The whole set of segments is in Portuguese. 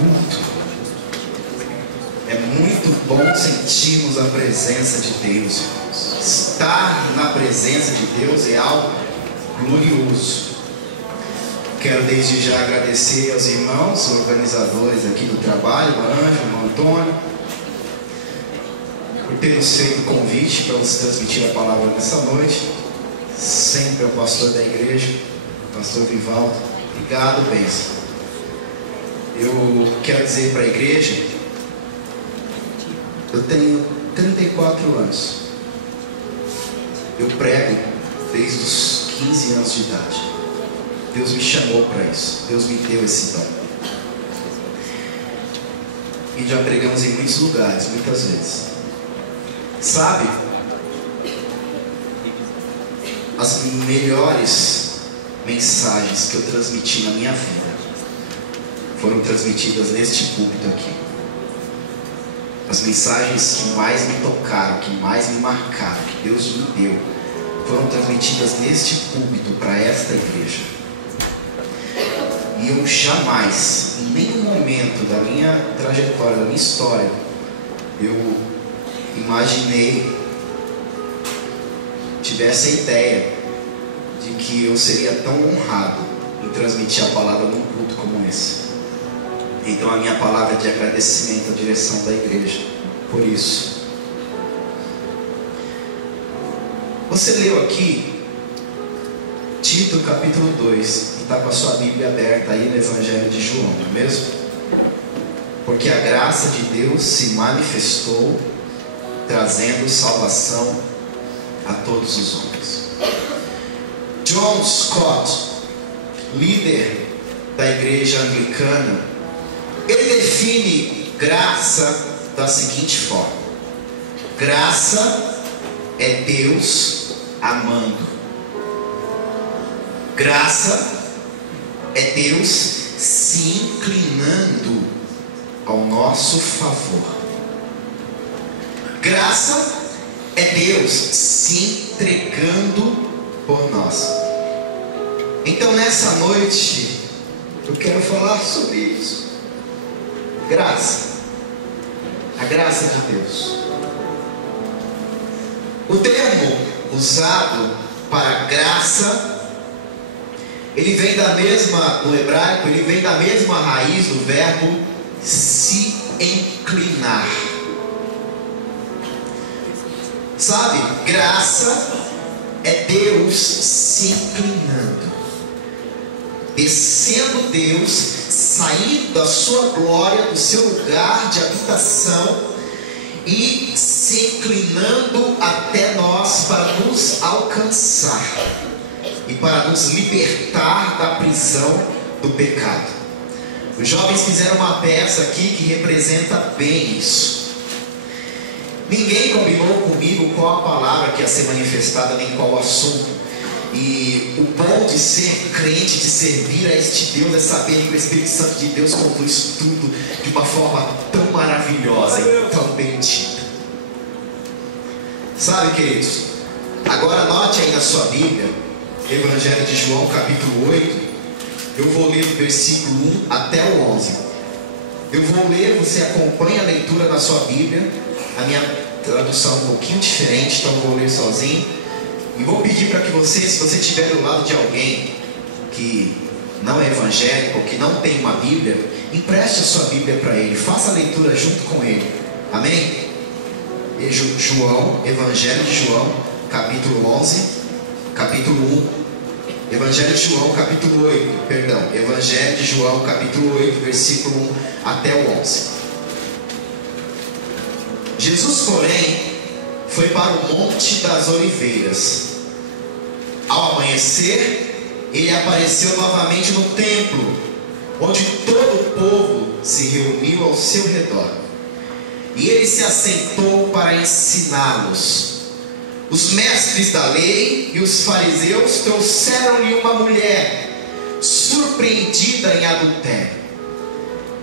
culto. É muito bom sentirmos a presença de Deus, irmãos. Estar na presença de Deus é algo glorioso. Quero desde já agradecer aos irmãos, organizadores aqui do trabalho, o Anjo, o irmão Antônio, por ter nos feito o convite para nos transmitir a palavra nessa noite. Sempre ao pastor da igreja, pastor Vivaldo. Obrigado, bênção. Eu quero dizer para a igreja, eu tenho 34 anos. Eu prego desde os 15 anos de idade. Deus me chamou para isso. Deus me deu esse dom. E já pregamos em muitos lugares, muitas vezes. Sabe? As melhores mensagens que eu transmiti na minha vida foram transmitidas neste púlpito aqui. As mensagens que mais me tocaram, que mais me marcaram, que Deus me deu, foram transmitidas neste púlpito para esta igreja. E eu jamais, em nenhum momento da minha trajetória, da minha história, eu imaginei, tivesse a ideia de que eu seria tão honrado em transmitir a palavra num culto como esse. Então a minha palavra é de agradecimento à direção da igreja por isso. Você leu aqui Tito capítulo 2, e está com a sua Bíblia aberta aí no Evangelho de João, não é mesmo? Porque a graça de Deus se manifestou, trazendo salvação a todos os homens. John Scott, líder da igreja anglicana, ele define graça da seguinte forma: graça é Deus amando. Graça é Deus se inclinando ao nosso favor. Graça é Deus se entregando por nós. Então nessa noite eu quero falar sobre isso. Graça. A graça de Deus. O termo usado para graça, ele vem da mesma, no hebraico, ele vem da mesma raiz do verbo se inclinar. Sabe, graça é Deus se inclinando, descendo Deus, saindo da sua glória, do seu lugar de habitação e se inclinando até nós para nos alcançar e para nos libertar da prisão do pecado. Os jovens fizeram uma peça aqui que representa bem isso. Ninguém combinou comigo qual a palavra que ia ser manifestada, nem qual o assunto. E o bom de ser crente, de servir a este Deus, é saber que o Espírito Santo de Deus conduz tudo de uma forma tão maravilhosa e tão bendita. Sabe, queridos? Agora note aí na sua Bíblia, Evangelho de João, capítulo 8. Eu vou ler do versículo 1 até o 11. Eu vou ler, você acompanha a leitura na sua Bíblia. A minha tradução é um pouquinho diferente, então eu vou ler sozinho. E vou pedir para que você, se você estiver do lado de alguém que não é evangélico, ou que não tem uma Bíblia, empreste a sua Bíblia para ele, faça a leitura junto com ele. Amém? João, Evangelho de João, capítulo 11, capítulo 1. Evangelho de João, capítulo 8, perdão, Evangelho de João, capítulo 8, versículo 1 até o 11. Jesus, porém, foi para o Monte das Oliveiras. Ao amanhecer, ele apareceu novamente no templo, onde todo o povo se reuniu ao seu redor. E ele se assentou para ensiná-los. Os mestres da lei e os fariseus trouxeram-lhe uma mulher surpreendida em adultério.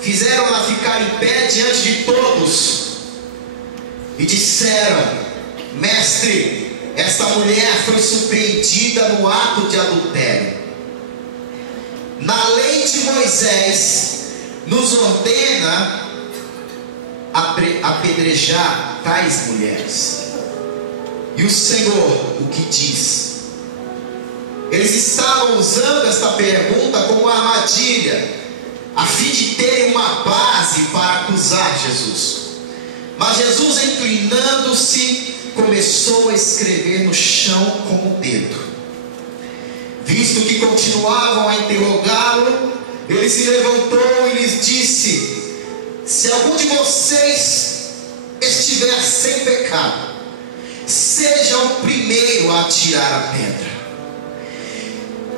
Fizeram-na ficar em pé diante de todos e disseram: Mestre, esta mulher foi surpreendida no ato de adultério. Na lei de Moisés nos ordena apedrejar tais mulheres. E o Senhor o que diz? Eles estavam usando esta pergunta como uma armadilha, a fim de terem uma base para acusar Jesus. Mas Jesus, inclinando-se, começou a escrever no chão com o dedo. Visto que continuavam a interrogá-lo, ele se levantou e lhes disse: se algum de vocês estiver sem pecado, seja o primeiro a atirar a pedra.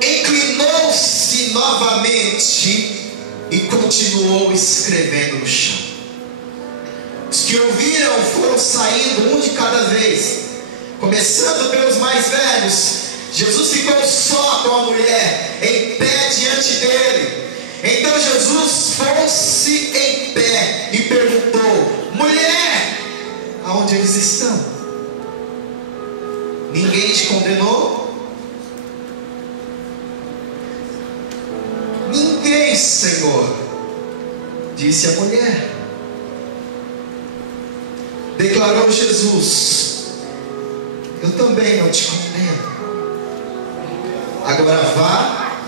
Inclinou-se novamente e continuou escrevendo no chão. Os que ouviram foram saindo um de cada vez, começando pelos mais velhos. Jesus ficou só com a mulher, em pé diante dele. Então Jesus pôs-se em pé e perguntou: mulher, aonde eles estão? Ninguém te condenou? Ninguém, Senhor, disse a mulher. Declarou Jesus: eu também não te condeno. Agora vá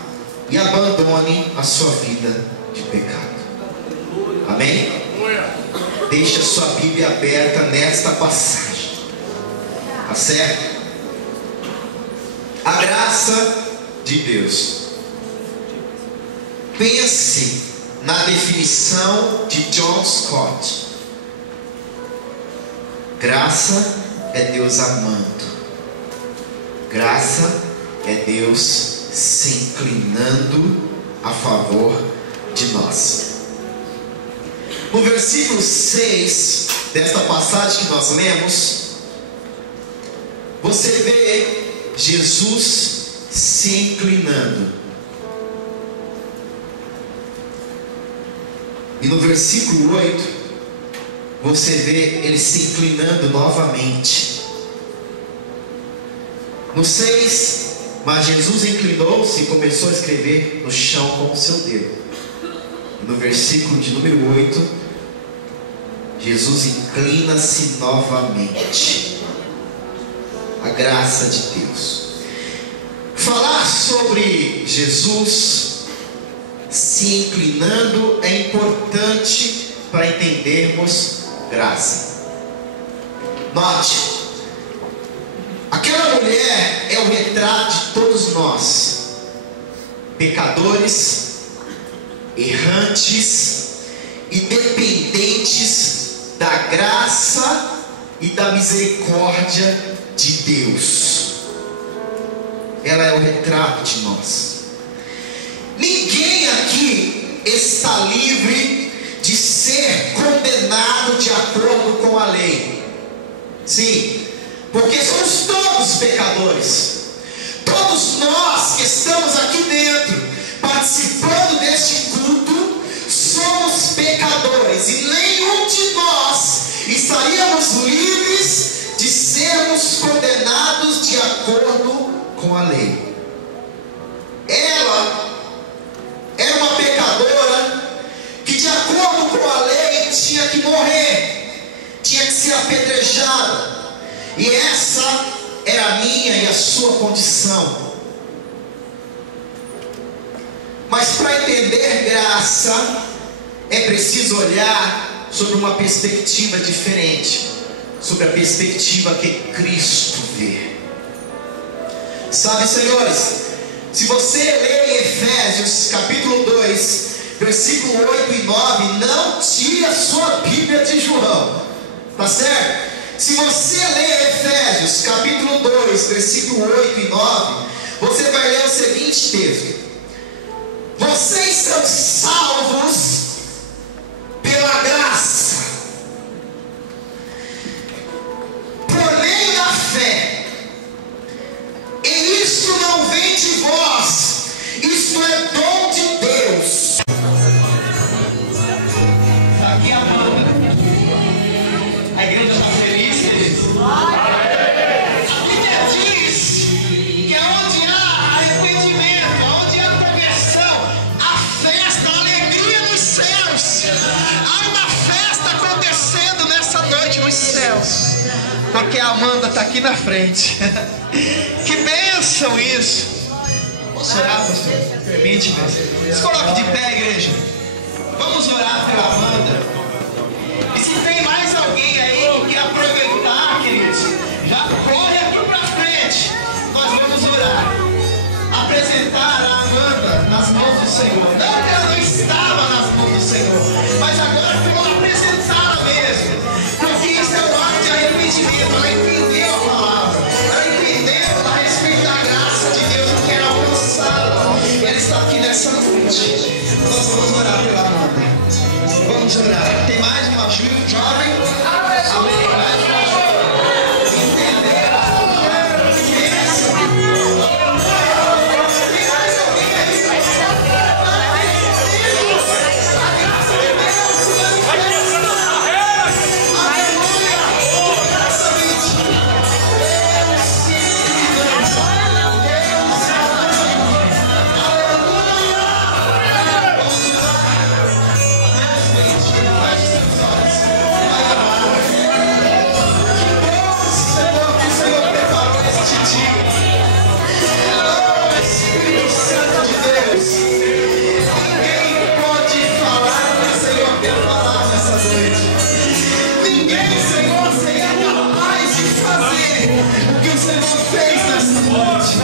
e abandone a sua vida de pecado. Amém? Deixe a sua Bíblia aberta nesta passagem. Tá certo? A graça de Deus. Pense na definição de John Scott. Graça é Deus amando. Graça é Deus se inclinando a favor de nós. No versículo 6 desta passagem que nós lemos, você vê Jesus se inclinando. E no versículo 8, você vê ele se inclinando novamente. No 6, mas Jesus inclinou-se e começou a escrever no chão com o seu dedo. E no versículo de número 8, Jesus inclina-se novamente. A graça de Deus. Falar sobre Jesus se inclinando é importante para entendermos graça. Note, aquela mulher é o retrato de todos nós, pecadores, errantes e dependentes da graça e da misericórdia de Deus. Ela é o retrato de nós. Ninguém aqui está livre de ser condenado de acordo com a lei. Sim, porque somos todos pecadores. Todos nós que estamos aqui dentro, participando deste culto, somos pecadores. E nenhum de nós estaríamos livres de sermos condenados de acordo com a lei. Ela é uma pecadora que, de acordo com a lei, tinha que morrer, tinha que ser apedrejada. E essa era a minha e a sua condição. Mas para entender graça, é preciso olhar sobre uma perspectiva diferente, sobre a perspectiva que Cristo vê. Sabe, senhores, se você ler em Efésios capítulo 2, versículo 8 e 9, não tire a sua Bíblia de João, tá certo? Se você ler Efésios capítulo 2, versículo 8 e 9, você vai ler o seguinte texto: vocês são salvos pela graça, por meio da fé. E isso não vem de vós, isso é dom de Deus. Aqui a Amanda, a igreja está feliz, queridos. A Bíblia diz que onde há arrependimento, onde há conversão, a festa, a alegria dos céus. Há uma festa acontecendo nessa noite nos céus, porque a Amanda está aqui na frente. Que bênção isso! Posso orar, pastor? Permite-me. Se coloque de pé, igreja. Vamos orar pela Amanda. E se tem mais alguém aí que quer aproveitar, queridos, já corre aqui para frente. Nós vamos orar. Apresentar a Amanda nas mãos do Senhor. Não que ela não estava nas mãos do Senhor, mas agora que vamos apresentá-la mesmo. Porque isso é um ato de arrependimento. Ela entendeu a palavra. Ela entendeu a respeito da graça de Deus que quer alcançá-la. Ela está aqui nessa noite. Nós vamos orar pela Amanda. Vamos orar. Tem mais uma jovem? Amém. Mais uma jovem. Entender a palavra. Tem mais alguém aí? A graça de Deus se manifesta. Aleluia. Graça mentira. Deus se manifesta. Ninguém, Senhor, seria capaz de fazer o que o Senhor fez nessa noite.